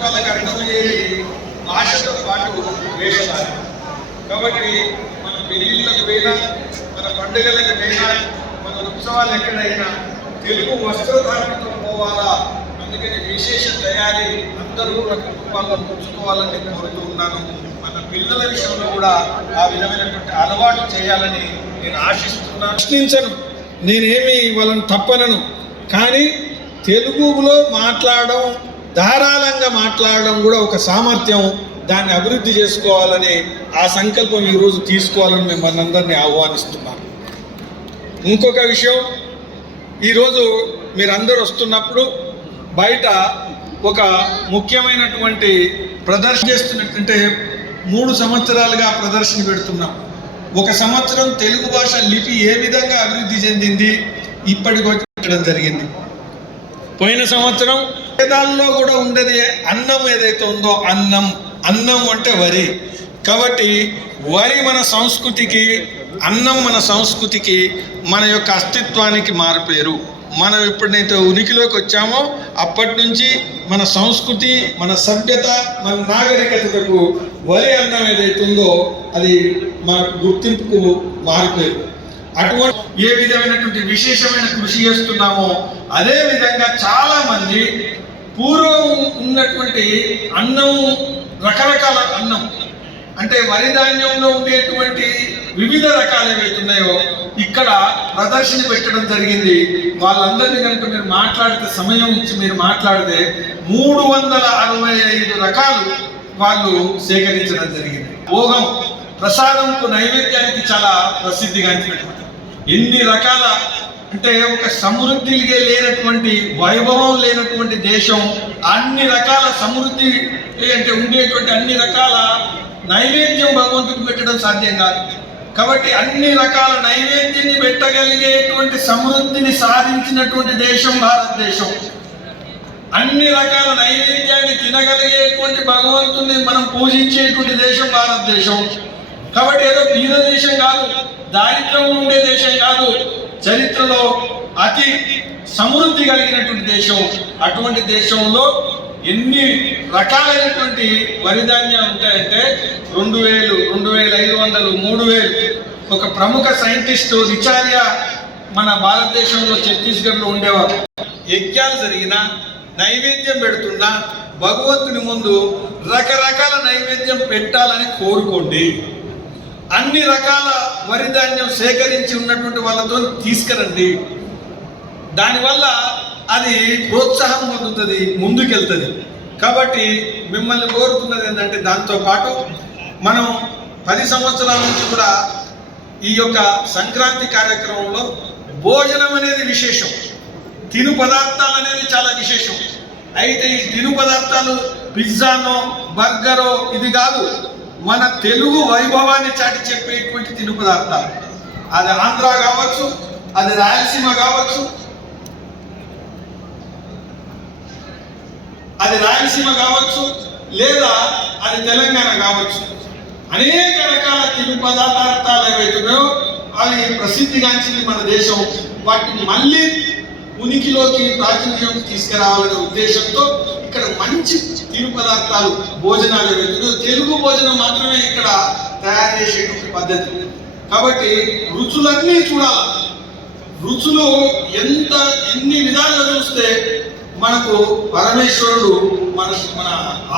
వాళ్ళకి అర్థమయ్యేది భాషతో పాటు వేషాలు. కాబట్టి మన పెళ్లిళ్ళకు పోయినా, మన పండుగలకు పోయినా, మన ఉత్సవాలు ఎక్కడైనా తెలుగు వస్త్రధారణతో పోవాలా. అందుకని విశేష తయారీ అందరూ కుటుంబాల్లో పుచ్చుకోవాలని కోరుతూ ఉన్నాను. మన పిల్లల విషయంలో కూడా ఆ విధమైనటువంటి అలవాటు చేయాలని నేను ఆశిస్తున్నాను. ప్రశ్నించను, నేనేమి వాళ్ళని తప్పనను, కానీ తెలుగులో మాట్లాడడం, ధారాళంగా మాట్లాడడం కూడా ఒక సామర్థ్యం. దాన్ని అభివృద్ధి చేసుకోవాలని ఆ సంకల్పం ఈరోజు తీసుకోవాలని మిమ్మల్ని అందరినీ ఆహ్వానిస్తున్నాను. ఇంకొక విషయం, ఈరోజు మీరందరూ వస్తున్నప్పుడు బయట ఒక ముఖ్యమైనటువంటి ప్రదర్శన చేస్తున్నట్టుంటే 3 సంవత్సరాలుగా ప్రదర్శన పెడుతున్నాం. ఒక సంవత్సరం తెలుగు భాష లిపి ఏ విధంగా అభివృద్ధి చెందింది ఇప్పటికొచ్చి పెట్టడం జరిగింది. పోయిన సంవత్సరం వేదాల్లో కూడా ఉండేది అన్నం ఏదైతే ఉందో, అన్నం అంటే వరి. కాబట్టి వరి మన సంస్కృతికి, అన్నం మన సంస్కృతికి, మన యొక్క అస్తిత్వానికి మారిపోయారు. మనం ఎప్పుడైతే ఉనికిలోకి వచ్చామో అప్పటి నుంచి మన సంస్కృతి, మన సభ్యత, మన నాగరికతకు వరి అన్నం ఏదైతే ఉందో అది మన గుర్తింపుకు మారిపోయారు. అటువంటి ఏ విధమైనటువంటి విశేషమైన కృషి చేస్తున్నామో అదే విధంగా చాలా మంది పూర్వం ఉన్నటువంటి అన్నం, రకరకాల అన్నం అంటే వరి ధాన్యంలో ఉండేటువంటి వివిధ రకాలు ఏవైతున్నాయో ఇక్కడ ప్రదర్శన పెట్టడం జరిగింది. వాళ్ళందరినీ కనుక మీరు మాట్లాడితే, సమయం ఇచ్చి మీరు మాట్లాడితే 365 రకాలు వాళ్ళు సేకరించడం జరిగింది. భోగం ప్రసాదంకు, నైవేద్యానికి చాలా ప్రసిద్ధిగాంచినటువంటి ఎన్ని రకాల అంటే ఒక సమృద్ధిగా లేనటువంటి, వైభవం లేనటువంటి దేశం అన్ని రకాల సమృద్ధి అంటే ఉండేటువంటి అన్ని రకాల నైవేద్యం భగవంతుడికి పెట్టడం సాధ్యం కాదు. కాబట్టి అన్ని రకాల నైవేద్యాన్ని పెట్టగలిగేటువంటి సమృద్ధిని సాధించినటువంటి దేశం భారతదేశం. అన్ని రకాల నైవేద్యాన్ని తినగలిగేటువంటి భగవంతుని మనం పూజించేటువంటి దేశం భారతదేశం. కాబట్టి ఏదో బీద దేశం కాదు, దారిద్ర్యం ఉండే దేశం కాదు, చరిత్రలో అతి సమృద్ధి కలిగినటువంటి దేశం. అటువంటి దేశంలో ఎన్ని రకాలైనటువంటి వరి ధాన్యాలు ఉంటాయంటే 2000, 2500, 3000. ఒక ప్రముఖ సైంటిస్ట్ రిచారియా మన భారతదేశంలో ఛత్తీస్గఢ్లో ఉండేవారు. యజ్ఞాలు జరిగినా, నైవేద్యం పెడుతున్నా భగవంతుని ముందు రకరకాల నైవేద్యం పెట్టాలని కోరుకోండి. అన్ని రకాల వరి ధాన్యం సేకరించి ఉన్నటువంటి వాళ్ళతో తీసుకురండి. దానివల్ల అది ప్రోత్సాహం పొందుతుంది, ముందుకెళ్తుంది. కాబట్టి మిమ్మల్ని కోరుతున్నది ఏంటంటే దాంతోపాటు మనం 10 సంవత్సరాల నుంచి కూడా ఈ యొక్క సంక్రాంతి కార్యక్రమంలో భోజనం అనేది విశేషం, తిను పదార్థాలు అనేది చాలా విశేషం. అయితే ఈ తిను పదార్థాలు పిజ్జానో, బర్గరో ఇది కాదు, మన తెలుగు వైభవాన్ని చాటి చెప్పేటువంటి తిను పదార్థాలు. అది ఆంధ్ర కావచ్చు, అది రాయలసీమ కావచ్చు, లేదా అది తెలంగాణ కావచ్చు. అనేక రకాల తిను పదార్థాలు ఏవైతున్నాయో అవి ప్రసిద్ధిగాంచింది మన దేశం. వాటిని మళ్ళీ ఉనికిలోకి, ప్రాచుర్యంకి తీసుకురావాలనే ఉద్దేశంతో ఇక్కడ మంచి తిను పదార్థాలు, భోజనాలు ఏవైతున్నాయో తెలుగు భోజనం మాత్రమే ఇక్కడ తయారు చేసేటువంటి పద్ధతి. కాబట్టి రుచులన్నీ చూడాలి. రుచులు ఎన్ని విధాలుగా చూస్తే మనకు పరమేశ్వరుడు మన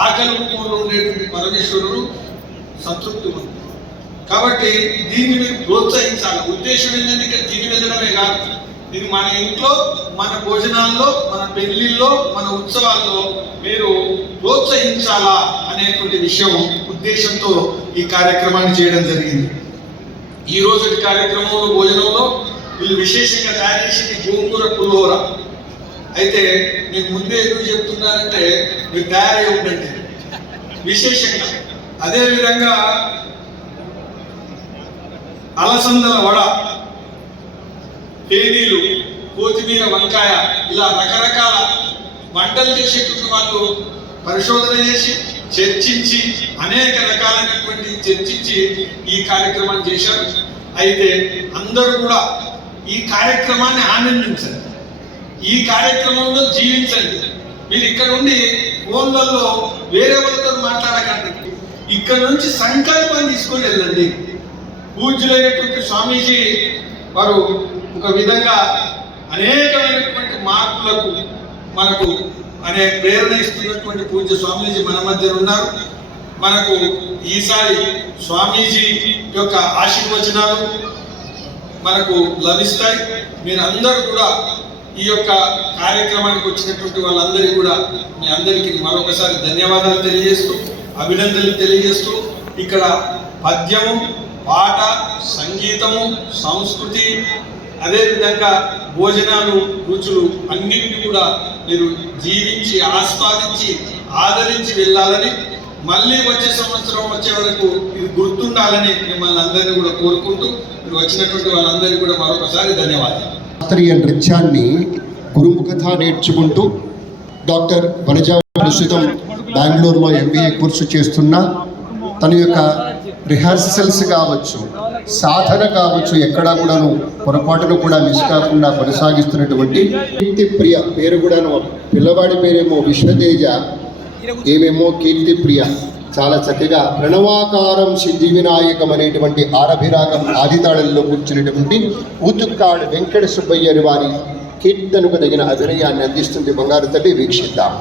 ఆకలి రూపంలో ఉండేటువంటి పరమేశ్వరుడు సంతృప్తి ఉంది. కాబట్టి దీన్ని మీరు ప్రోత్సహించాలి. ఉద్దేశం ఏంటంటే తిని వెళ్ళడమే కాదు, ఇది మన ఇంట్లో, మన భోజనాల్లో, మన పెళ్లిల్లో, మన ఉత్సవాల్లో మీరు ప్రోత్సహించాలా అనేటువంటి విషయం ఉద్దేశంతో ఈ కార్యక్రమాన్ని చేయడం జరిగింది. ఈ రోజు కార్యక్రమంలో భోజనంలో వీళ్ళు విశేషంగా తయారు చేసింది గోంగూర పులిహోర. అయితే మీకు ముందే ఎందుకు చెప్తున్నారంటే మీరు తయారై ఉండండి విశేషంగా. అదేవిధంగా అలసందల వడ, పేనీలు, కొత్తిమీర, వంకాయ, ఇలా రకరకాల వంటలు చేసేటువంటి వాళ్ళు పరిశోధన చేసి చర్చించి అనేక రకాలైనటువంటి చర్చించి ఈ కార్యక్రమాన్ని చేశారు. అయితే అందరూ కూడా ఈ కార్యక్రమాన్ని ఆనందించండి, ఈ కార్యక్రమంలో జీవించండి. మీరు ఇక్కడ నుండి ఫోన్లలో వేరే వాళ్ళతో మాట్లాడకండి, ఇక్కడ నుంచి సంకల్పం తీసుకొని వెళ్ళండి. పూజ్యులైనటువంటి స్వామీజీ వారు ఒక విధంగా అనేకమైనటువంటి మార్పులకు మనకు అనే ప్రేరణ ఇస్తున్నటువంటి పూజ్య స్వామీజీ మన మధ్య ఉన్నారు. మనకు ఈసారి స్వామీజీ యొక్క ఆశీర్వచనాలు మనకు లభిస్తాయి. మీరందరూ కూడా ఈ యొక్క కార్యక్రమానికి వచ్చినటువంటి వాళ్ళందరికీ కూడా మీ అందరికీ మరొకసారి ధన్యవాదాలు తెలియజేస్తూ, అభినందనలు తెలియజేస్తూ, ఇక్కడ పద్యము, పాట, సంగీతము, సంస్కృతి, అదేవిధంగా భోజనాలు, రుచులు అన్నింటినీ కూడా మీరు జీవించి ఆస్వాదించి ఆదరించి వెళ్ళాలని, మళ్ళీ వచ్చే సంవత్సరం వచ్చే వరకు ఇది గుర్తుండాలని మిమ్మల్ని అందరినీ కూడా కోరుకుంటూ, మీరు వచ్చినటువంటి వాళ్ళందరికీ కూడా మరొకసారి ధన్యవాదాలు. శాస్త్రీయ నృత్యాన్ని గురుముఖత నేర్చుకుంటూ డాక్టర్ వనజా ప్రస్తుతం బెంగళూరులో MBA కోర్సు చేస్తున్న తన యొక్క రిహార్సల్స్ కావచ్చు, సాధన కావచ్చు, ఎక్కడా కూడాను పొరపాటును కూడా మిస్ కాకుండా కొనసాగిస్తున్నటువంటి కీర్తిప్రియ పేరు కూడాను, పిల్లవాడి పేరేమో విశ్వతేజ, ఏమేమో కీర్తిప్రియ. చాలా చక్కగా ప్రణవాకారం సిద్ధి వినాయకం అనేటువంటి ఆరభిరాగం ఆదితాళంలో కూర్చున్నటువంటి ఊతుక్కాడు వెంకట సుబ్బయ్య వారి కీర్తనకు తగిన అభినయాన్ని అందిస్తుంది బంగారు తల్లి. వీక్షిద్దాం.